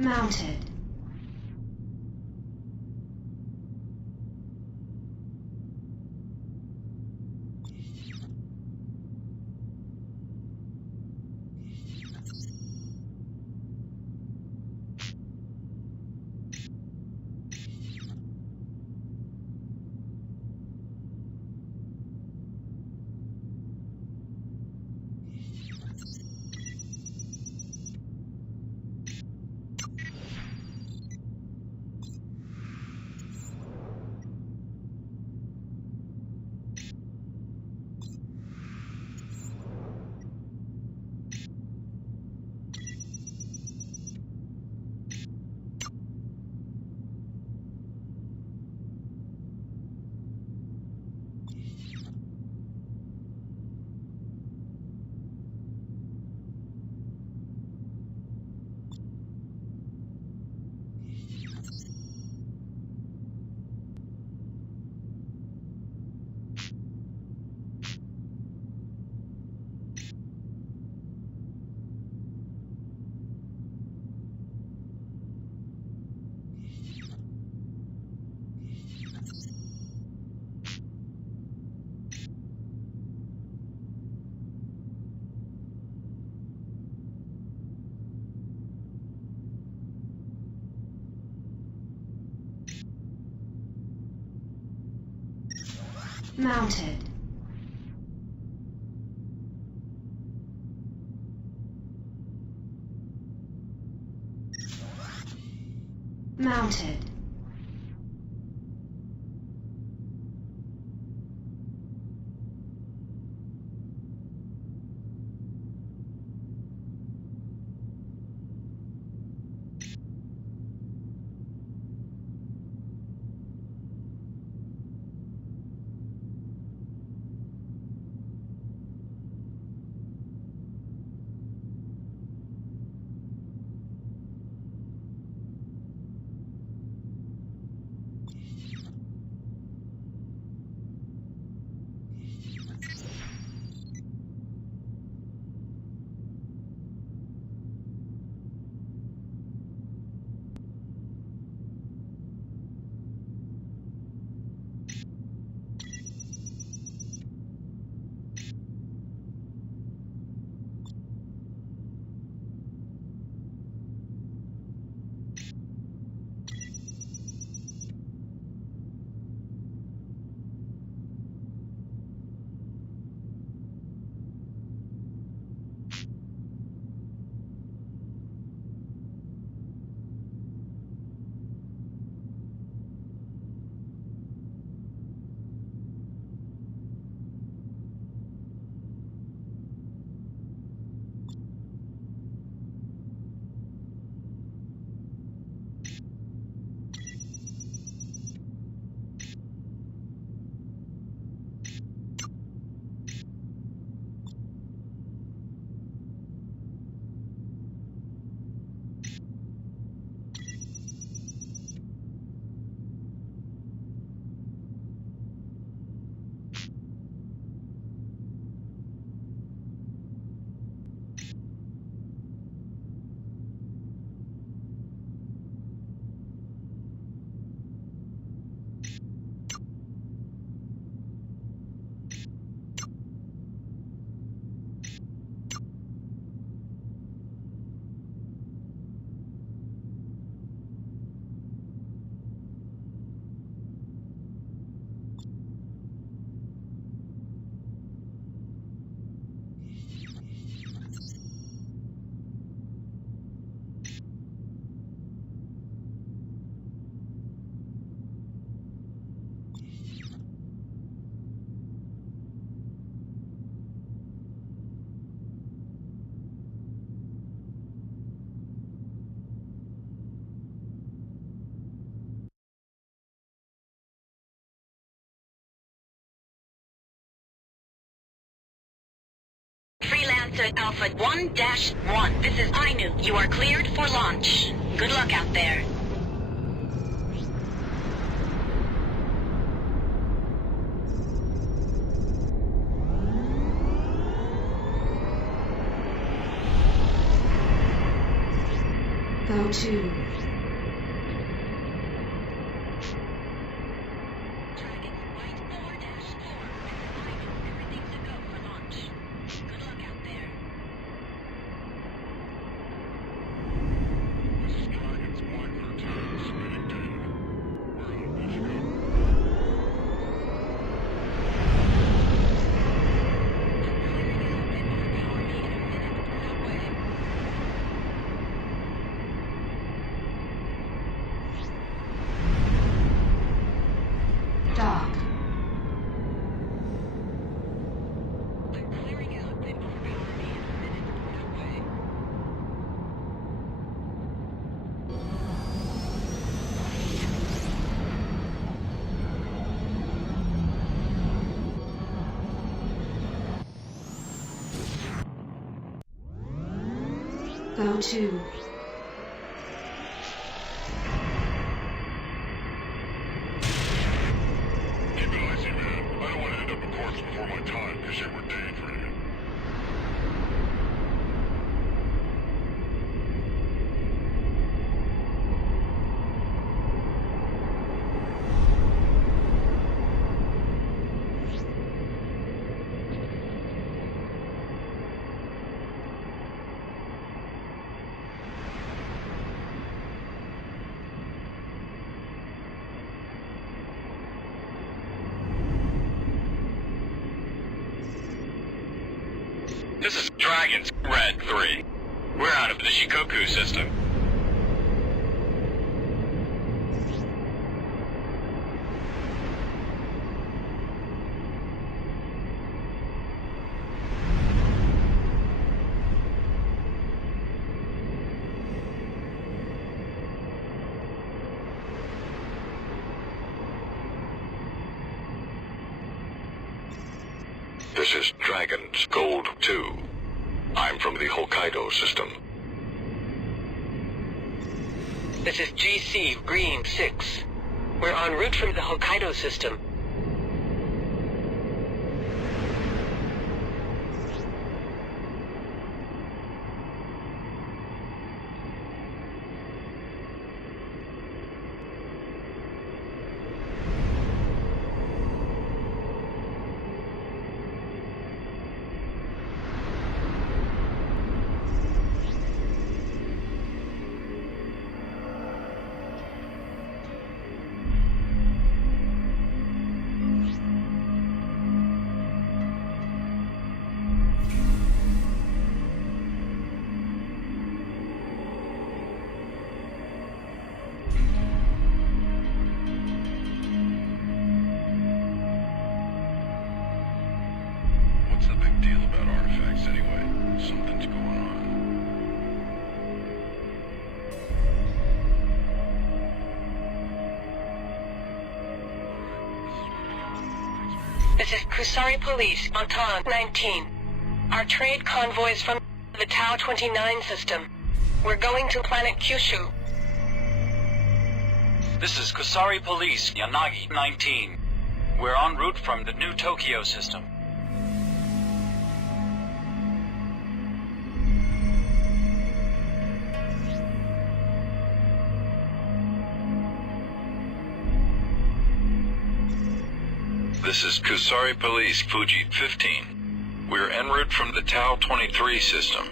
Mounted. Mounted. Mounted. Freelancer Alpha 1-1. This is Ainu. You are cleared for launch. Good luck out there. Go to Dragon Flight 4-4. Everything's a go for launch. Good luck out there. This is Dragon's Flight 13, submitting data. We're out of Michigan. dock. They're clearing out. They overpower me in a minute. No way. Go to Keep it icy, man. I don't want to end up a corpse before my time because you were daydreaming. This is Dragon's Red 3. We're out of the Shikoku system. This is Dragon's Gold 2. I'm from the Hokkaido system. This is GC Green 6. We're en route from the Hokkaido system. What's the big deal about artifacts anyway? Something's going on. This is Kusari Police, Anton 19. Our trade convoys from the Tau 29 system. We're going to planet Kyushu. This is Kusari Police, Yanagi 19. We're en route from the New Tokyo system. This is Kusari Police, Fuji 15. We're en route from the Tau 23 system.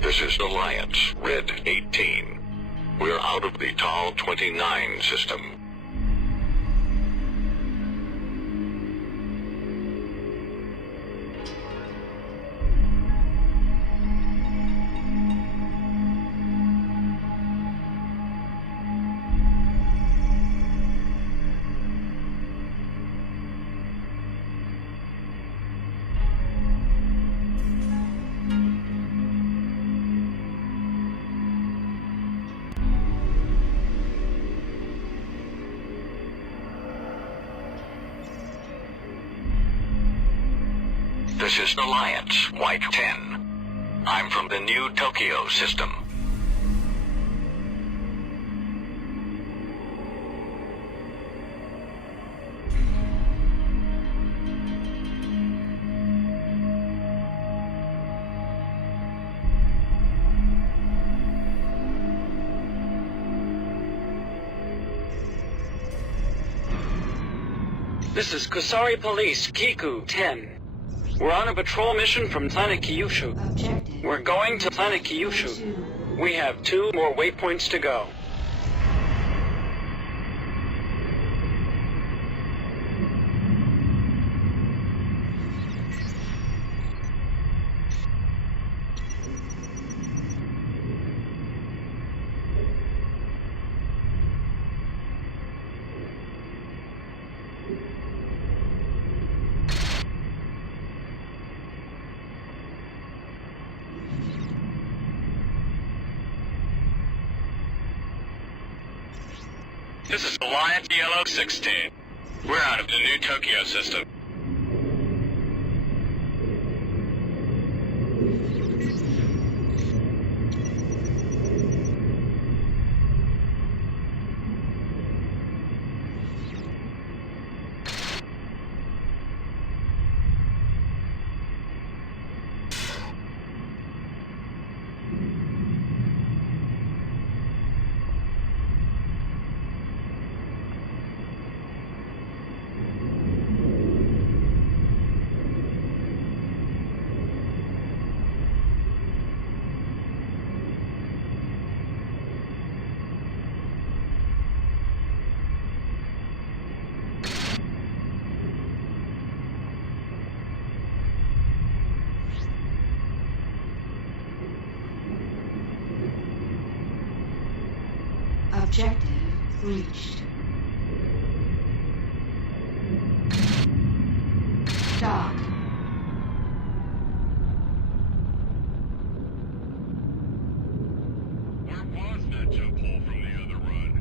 This is Alliance, Red 18. We're out of the Tau 29 system. This is Alliance, White 10. I'm from the New Tokyo system. This is Kusari Police, Kiku 10. We're on a patrol mission from planet Kyushu. Objective. We're going to planet Kyushu. 2. We have 2 more waypoints to go. This is Alliance Yellow 16. We're out of the new Tokyo system. Objective reached. Dock. Where was that jump hole from the other run?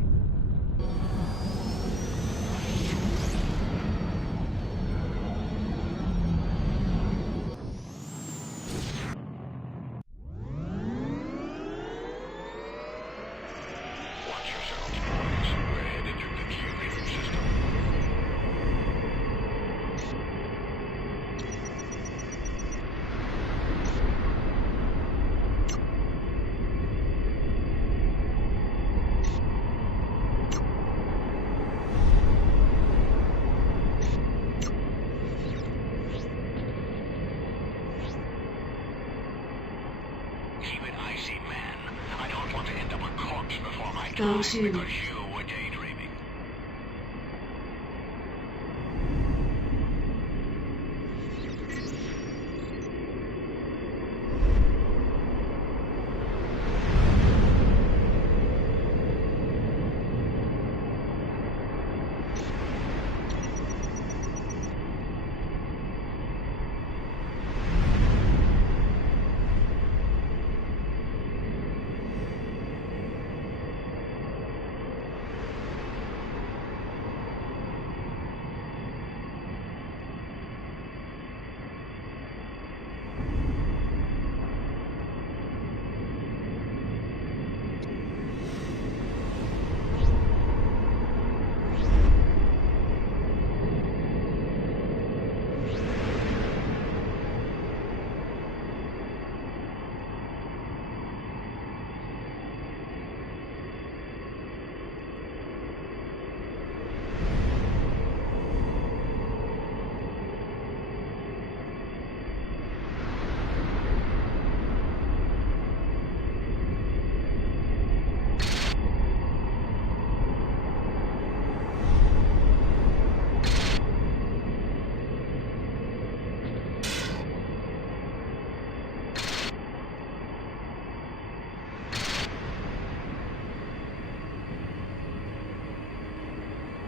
Watch yourselves, boys. We're headed through the Q-beam system. Keep it icy, man. I don't want to end up a corpse before my Go time to. because you were daydreaming.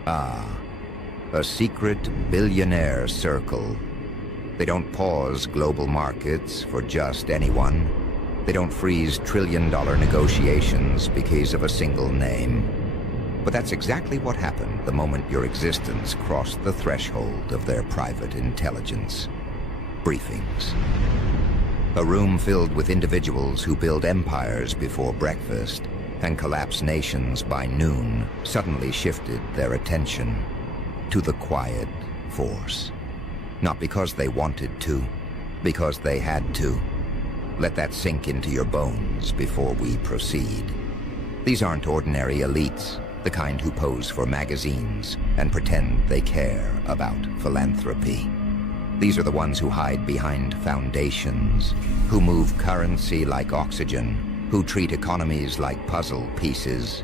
Ah, a secret billionaire circle. They don't pause global markets for just anyone. They don't freeze trillion-dollar negotiations because of a single name. But that's exactly what happened the moment your existence crossed the threshold of their private intelligence. Briefings. A room filled with individuals who build empires before breakfast and collapse nations by noon suddenly shifted their attention to the quiet force. Not because they wanted to, because they had to. Let that sink into your bones before we proceed. These aren't ordinary elites. the kind who pose for magazines and pretend they care about philanthropy. These are the ones who hide behind foundations, who move currency like oxygen, who treat economies like puzzle pieces.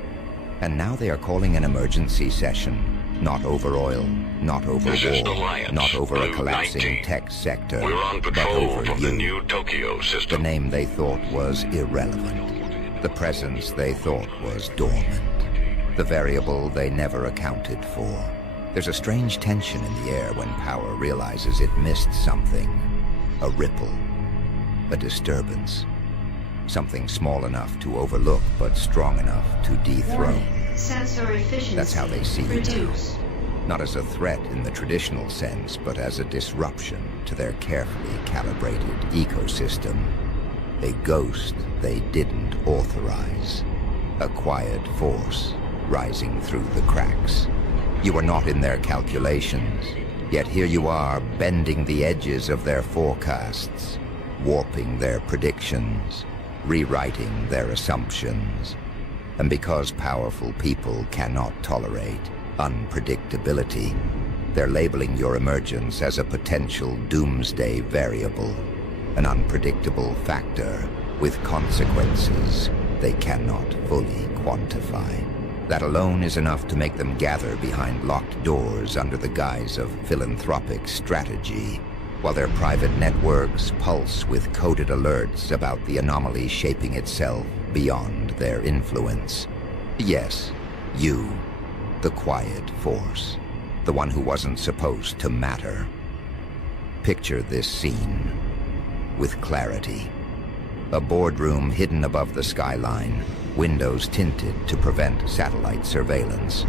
And now they are calling an emergency session, not over oil, not over This is war, Alliance, not over a Blue collapsing 19. tech sector, We're on but patrol over from you. the new Tokyo The system. name they thought was irrelevant. The presence they thought was dormant. The variable they never accounted for. There's a strange tension in the air when power realizes it missed something. A ripple. A disturbance. Something small enough to overlook, but strong enough to dethrone. Warning. Sensor efficiency That's how they see you now. reduced. Not as a threat in the traditional sense, but as a disruption to their carefully calibrated ecosystem. A ghost they didn't authorize. A quiet force rising through the cracks. You were not in their calculations, yet here you are bending the edges of their forecasts, warping their predictions, rewriting their assumptions. And because powerful people cannot tolerate unpredictability, they're labeling your emergence as a potential doomsday variable, an unpredictable factor with consequences they cannot fully quantify. That alone is enough to make them gather behind locked doors under the guise of philanthropic strategy, while their private networks pulse with coded alerts about the anomaly shaping itself beyond their influence. Yes, you, the quiet force, the one who wasn't supposed to matter. Picture this scene with clarity. A boardroom hidden above the skyline, windows tinted to prevent satellite surveillance.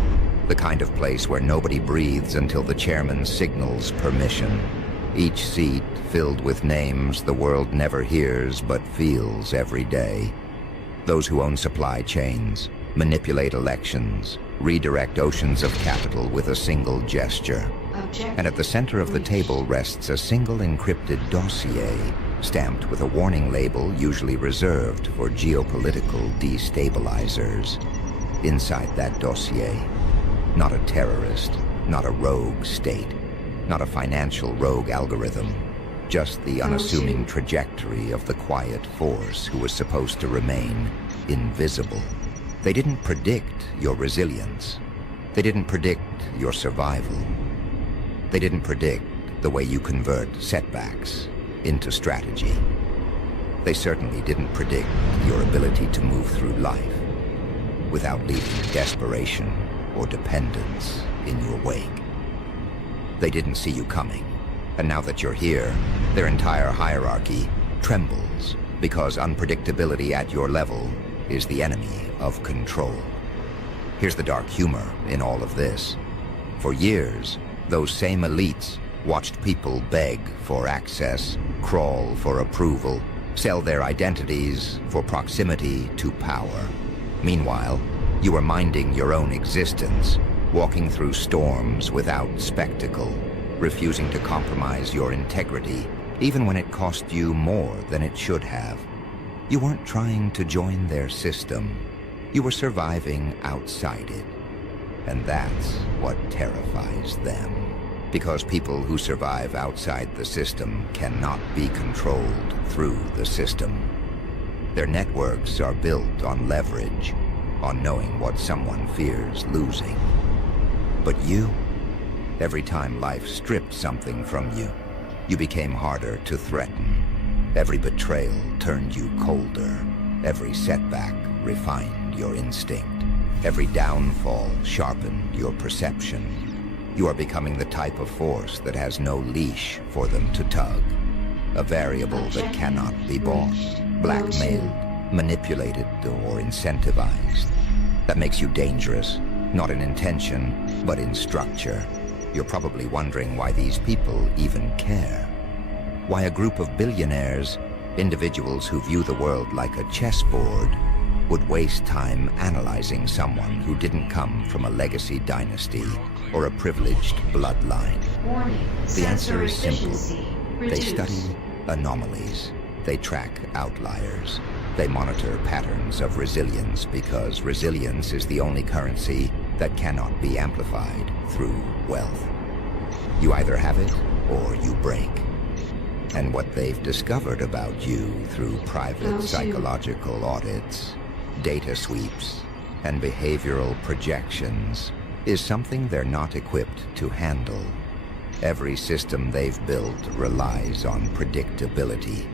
The kind of place where nobody breathes until the chairman signals permission. Each seat filled with names the world never hears but feels every day. Those who own supply chains, manipulate elections, redirect oceans of capital with a single gesture. Objective And at the center of the reached. table rests a single encrypted dossier, stamped with a warning label usually reserved for geopolitical destabilizers. Inside that dossier, not a terrorist, not a rogue state, not a financial rogue algorithm, just the unassuming trajectory of the quiet force who was supposed to remain invisible. They didn't predict your resilience. They didn't predict your survival. They didn't predict the way you convert setbacks into strategy. They certainly didn't predict your ability to move through life without leaving desperation or dependence in your wake. They didn't see you coming, and now that you're here, their entire hierarchy trembles because unpredictability at your level is the enemy of control. Here's the dark humor in all of this. For years, those same elites watched people beg for access, crawl for approval, sell their identities for proximity to power. Meanwhile, you were minding your own existence, walking through storms without spectacle, refusing to compromise your integrity, even when it cost you more than it should have. You weren't trying to join their system. You were surviving outside it. And that's what terrifies them. Because people who survive outside the system cannot be controlled through the system. Their networks are built on leverage, on knowing what someone fears losing. But you, every time life stripped something from you, you became harder to threaten. Every betrayal turned you colder. Every setback refined your instinct. Every downfall sharpened your perception. You are becoming the type of force that has no leash for them to tug. A variable that cannot be bought, blackmailed, manipulated, or incentivized. That makes you dangerous, not in intention, but in structure. You're probably wondering why these people even care. Why a group of billionaires, individuals who view the world like a chessboard, would waste time analyzing someone who didn't come from a legacy dynasty or a privileged bloodline. Warning. The answer is simple. efficiency They reduced. study anomalies. They track outliers. They monitor patterns of resilience because resilience is the only currency that cannot be amplified through wealth. You either have it or you break. And what they've discovered about you through private psychological audits, data sweeps, and behavioral projections is something they're not equipped to handle. Every system they've built relies on predictability.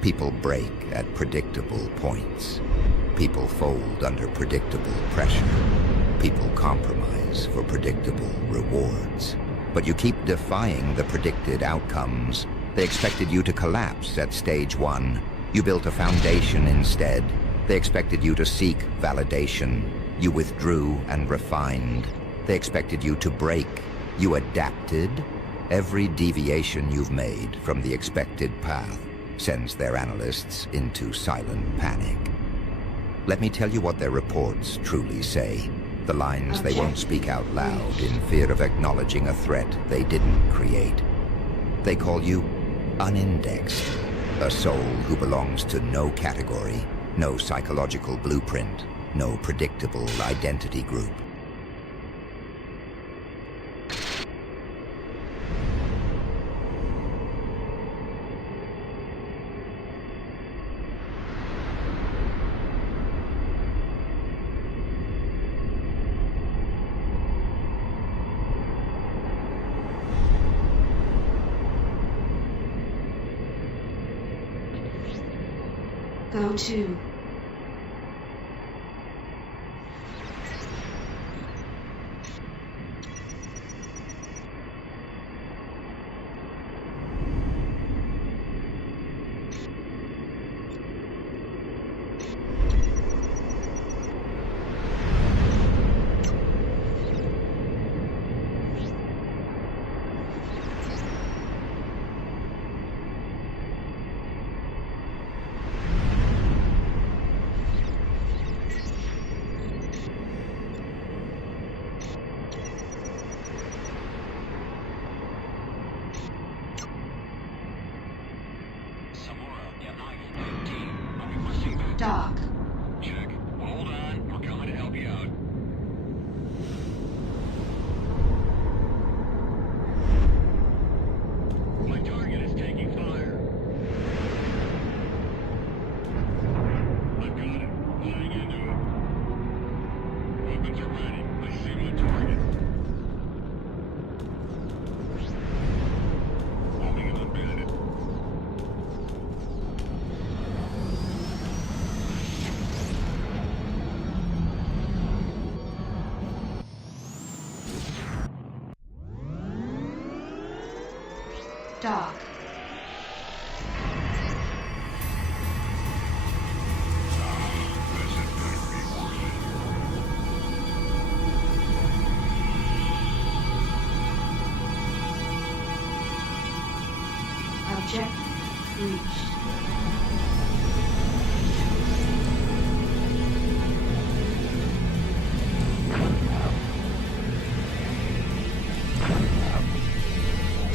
People break at predictable points. People fold under predictable pressure. People compromise for predictable rewards. But you keep defying the predicted outcomes. They expected you to collapse at stage 1. You built a foundation instead. They expected you to seek validation. You withdrew and refined. They expected you to break. You adapted. Every deviation you've made from the expected path sends their analysts into silent panic. Let me tell you what their reports truly say. The lines they won't speak out loud in fear of acknowledging a threat they didn't create. They call you unindexed, a soul who belongs to no category, no psychological blueprint, no predictable identity group. Go to dock. Check. Hold on. We're coming to help you out. My target is taking fire. I've got it. Hang into it. Weapons are ready. I see my target. Holding an unbanded. Dock. Objective reached.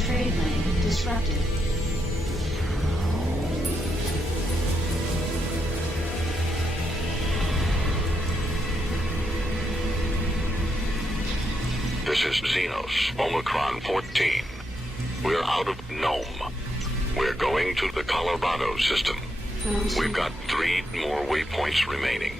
Trade lane disrupted. This is Xenos, Omicron 14. We're out of Nome. We're going to the Colorado system. We've got 3 more waypoints remaining.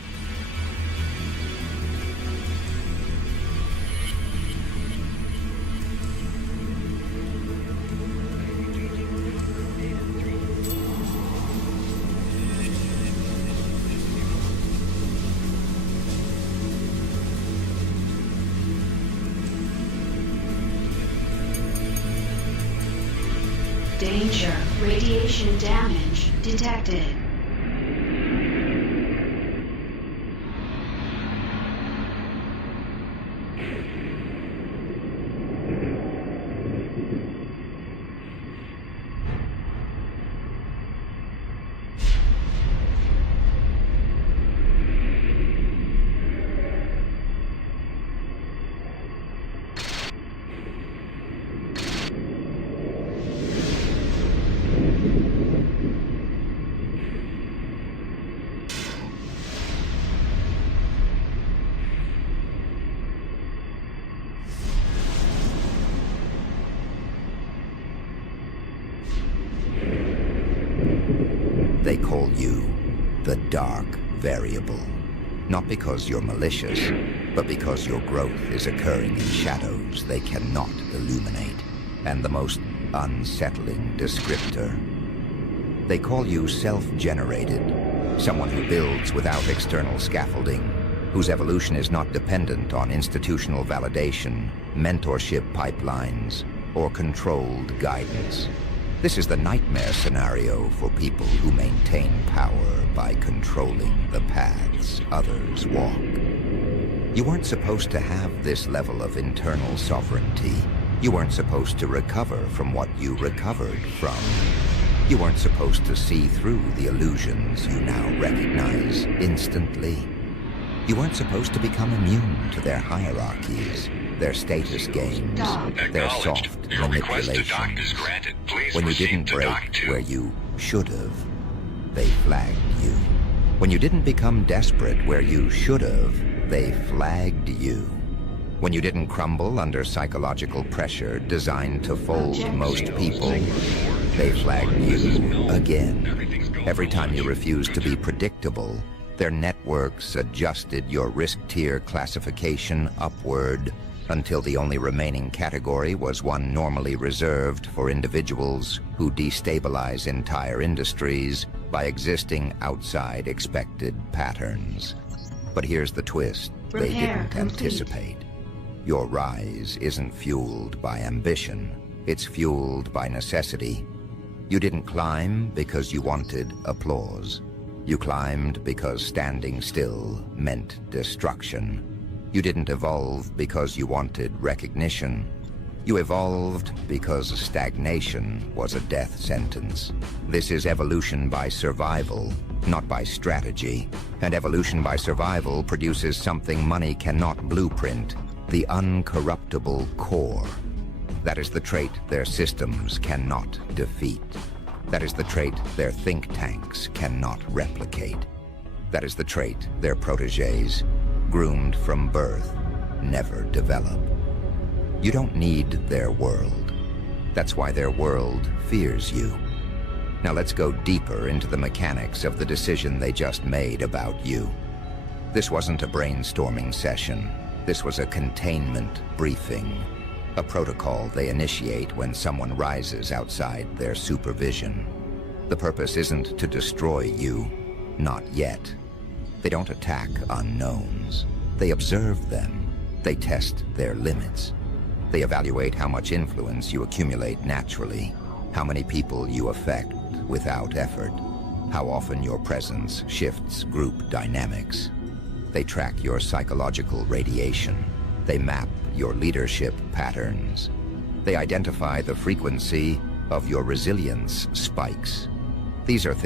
Danger. Radiation damage detected. They call you the dark variable. Not because you're malicious, but because your growth is occurring in shadows they cannot illuminate. And the most unsettling descriptor. They call you self-generated, someone who builds without external scaffolding, whose evolution is not dependent on institutional validation, mentorship pipelines, or controlled guidance. This is the nightmare scenario for people who maintain power by controlling the paths others walk. You weren't supposed to have this level of internal sovereignty. You weren't supposed to recover from what you recovered from. You weren't supposed to see through the illusions you now recognize instantly. You weren't supposed to become immune to their hierarchies, their status games, their soft manipulations. When you didn't break where you should have, they flagged you. When you didn't become desperate where you should have, they flagged you. When you didn't crumble under psychological pressure designed to fold most people, they flagged you again. Every time you refused to be predictable, their networks adjusted your risk tier classification upward until the only remaining category was one normally reserved for individuals who destabilize entire industries by existing outside expected patterns. But here's the twist they didn't anticipate. Your rise isn't fueled by ambition. It's fueled by necessity. You didn't climb because you wanted applause. You climbed because standing still meant destruction. You didn't evolve because you wanted recognition. You evolved because stagnation was a death sentence. This is evolution by survival, not by strategy. And evolution by survival produces something money cannot blueprint: the uncorruptible core. That is the trait their systems cannot defeat. That is the trait their think tanks cannot replicate. That is the trait their protégés, groomed from birth, never develop. You don't need their world. That's why their world fears you. Now let's go deeper into the mechanics of the decision they just made about you. This wasn't a brainstorming session. This was a containment briefing, a protocol they initiate when someone rises outside their supervision. The purpose isn't to destroy you, not yet. They don't attack unknowns. They observe them. They test their limits. They evaluate how much influence you accumulate naturally, how many people you affect without effort, how often your presence shifts group dynamics. They track your psychological radiation. They map your leadership patterns. They identify the frequency of your resilience spikes. These are things